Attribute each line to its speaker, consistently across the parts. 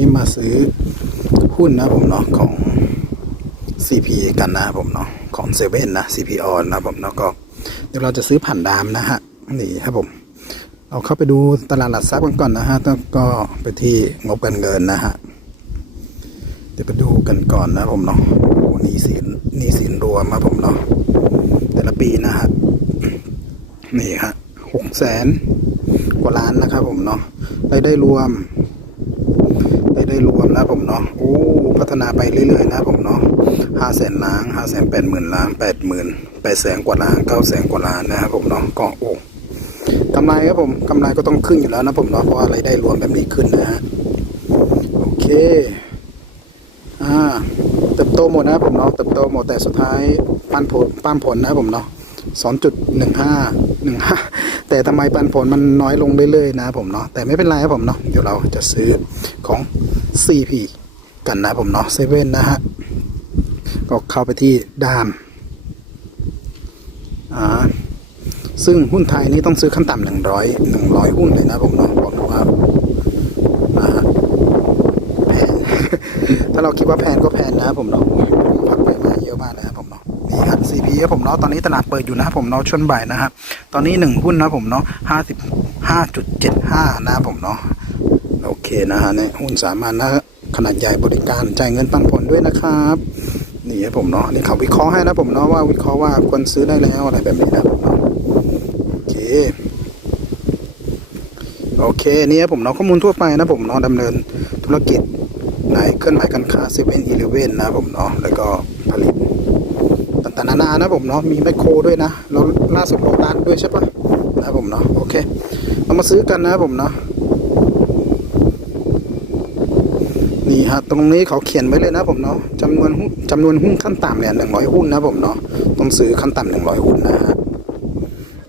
Speaker 1: นี้มาซื้อหุ้นนะผมเนาะของ CP กันนะผมเนาะของเซเว่นนะ CPO นะผมเนาะก็เดี๋ยวเราจะซื้อผ่านดามนะฮะนี่ครับผม เราเข้าไปดูตลาดหลักทรัพย์กันก่อนนะฮะแล้วก็ไปที่งบการเงินนะฮะเดี๋ยวไปดูกันก่อนนะผมเนาะโอ้หนี่สินหนี่สินรวมนะผมเนาะแต่ละปีนะฮะนี่ฮะหกแสนกว่าล้านนะครับผมเนาะรายได้รวม ได้รวมนะผมเนาะโอ้พัฒนาไปเรื่อยๆนะผมเนาะห้าแสนล้านห้าแสนแปดหมื่นล้านแปดหมื่นแปดแสนกว่าล้านเก้าแสนกว่าล้านนะครับผมเนาะก็โอ้กำไรครับผมกำไรก็ต้องขึ้นอยู่แล้วนะผมเนาะเพราะว่ารได้รวมแบบนี้ขึ้นนะฮะโอเคอ่าเติบโตหมดนะผมเนาะเติบโตหมดแต่สุดท้ายปันผลปันผลนะผมเนาะ สองจุดหนึ่งห้าหนึ่งห้าแต่ทำไมปันผลมันน้อยลงเรื่อยๆนะผมเนาะแต่ไม่เป็นไรครับผมเนาะเดี๋ยวเราจะซื้อของ CP กันนะผมเนาะเซเว่นนะฮะก็เข้าไปที่ดามอ่าซึ่งหุ้นไทยนี่ต้องซื้อขั้นต่ำหนึ่งร้อยหนึ่งร้อยหุ้นเลยนะผมเนาะบอกว่าอ่าแพงถ้าเราคิดว่าแพงก็แพงนะผมเนาะ CP ครับผมเนาะตอนนี้ตลาดเปิดอยู่นะครับผมเนาะช่วงบ่ายนะครับตอนนี้หนึ่งหุ้นนะผมเนาะห้าสิบห้าจุดเจ็ดห้านะผมเนาะโอเคนะฮะเนี่ยหุ้นสามารถนะขนาดใหญ่บริการจ่ายเงินปันผลด้วยนะครับนี่ครับผมเนาะนี่เขาวิเคราะห์ให้นะผมเนาะว่าวิเคราะห์ว่าควรซื้อได้แล้วอะไรแบบนี้นะผมเนาะโอเคโอเคนี่ครับผมเนาะข้อมูลทั่วไปนะผมเนาะดำเนินธุรกิจในเครื่องหมายการค้าเซเว่นอีเลเว่นนะผมเนาะแล้วก็ผลิต ต่างๆนานานะผมเนาะมีไมโครด้วยนะแล้วล่าสุดโลตัสด้วยใช่ปะนะผมเนาะโอเคเรามาซื้อกันนะผมเนาะนี่ฮะตรงนี้เขาเขียนไว้เลยนะผมเนาะจำนวนหุ้นจำนวนหุ้นขั้นต่ำเนี่ยหนึ่งร้อยหุ้นนะผมเนาะต้องซื้อขั้นต่ำหนึ่งร้อยหุ้นนะฮะ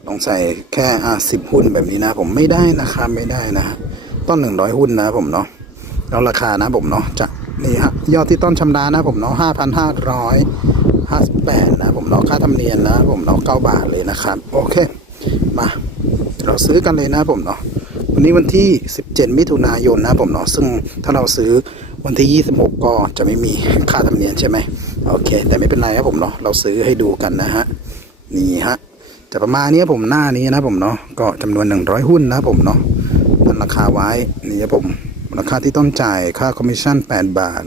Speaker 1: ต้องใส่แค่อ่าสิบหุ้นแบบนี้นะ ผมไม่ได้นะครับไม่ได้นะต้อนหนึ่งร้อยหุ้นนะผมเนาะแล้วราคานะผมเนาะจะนี่ฮะยอดที่ต้นชำระนะผมเนาะห้าพันห้าร้อย ห้าสิบแปดนะผมเนาะค่าธรรมเนียมนะผมเนาะเก้าบาทเลยนะครับ โอเค มาเราซื้อกันเลยนะผมเนาะวันนี้วันที่ 17 มิถุนายนนะผมเนาะซึ่งถ้าเราซื้อวันที่ 26 ก็จะไม่มีค่าธรรมเนียมใช่ไหมโอเค แต่ไม่เป็นไรครับผมเนาะเราซื้อให้ดูกันนะฮะนี่ฮะจะประมาณนี้ผมหน้านี้นะผมเนาะก็จำนวน 100 หุ้นนะผมเนาะตั้งราคาไว้นี่ครับผมราคาที่ต้องจ่ายค่าคอมมิชชั่น 8 บาท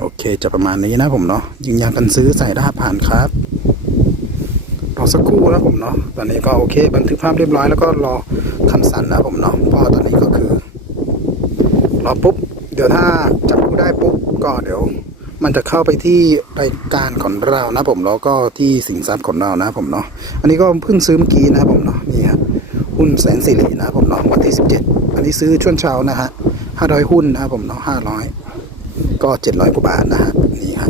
Speaker 1: โอเคจะประมาณนี้นะผมเนาะยืนยันกันซื้อใส่รหัสผ่านครับรอสักครู่นะผมเนาะตอนนี้ก็โอเค บันทึกภาพเรียบร้อยแล้วก็รอคำสั่งนะผมเนาะเพราะตอนนี้ก็คือรอปุ๊บ เดี๋ยวถ้าจับผู้ได้ปุ๊บก็เดี๋ยวมันจะเข้าไปที่รายการของเรานะผมแล้วก็ที่สินทรัพย์ของเรานะผมเนาะอันนี้ก็เพิ่งซื้อเมื่อกี้นะผมเนาะนี่ฮะหุ้นแสนสิรินะผมเนาะวันที่สิบเจ็ดอันนี้ซื้อช่วงเช้านะฮะห้าร้อยหุ้นนะผมเนาะห้าร้อย ก็เจ็ดร้อยกว่าบาทนะฮะนี่ฮะ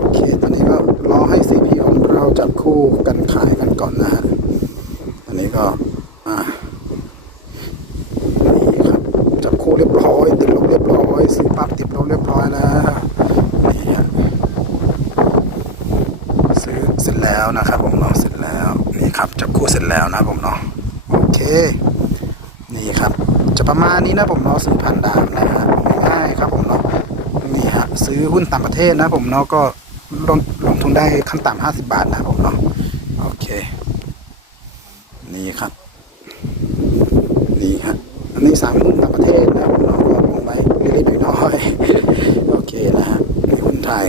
Speaker 1: โอเคตอนนี้ก็รอให้ CP ของเราจับคู่กันขายกันก่อนนะฮะอันนี้ก็อ่านี่ครับจับคู่เรียบร้อยติดลบเรียบร้อยซื้อปั๊บติดลบเรียบร้อยแล้วนี่ฮะซื้อเสร็จแล้วนะครับผมเนาะเสร็จแล้วนี่ครับจับคู่เสร็จแล้วนะผมเนาะโอเค นี่ครับจะประมาณนี้นะผมเนาะซื้อผ่านดามนะฮะง่ายๆครับผมเนาะนี่ฮะ ซื้อหุ้นต่างประเทศนะผมเนาะก็ลงลงทุนได้ขั้นต่ำห้าสิบบาทนะผมเนาะโอเค นี่ครับ นี่ฮะอันนี้สามหุ้นต่างประเทศนะผมเนาะก็ลงไปเล็กๆน้อยๆโอเคนะฮะมีหุ้นไทย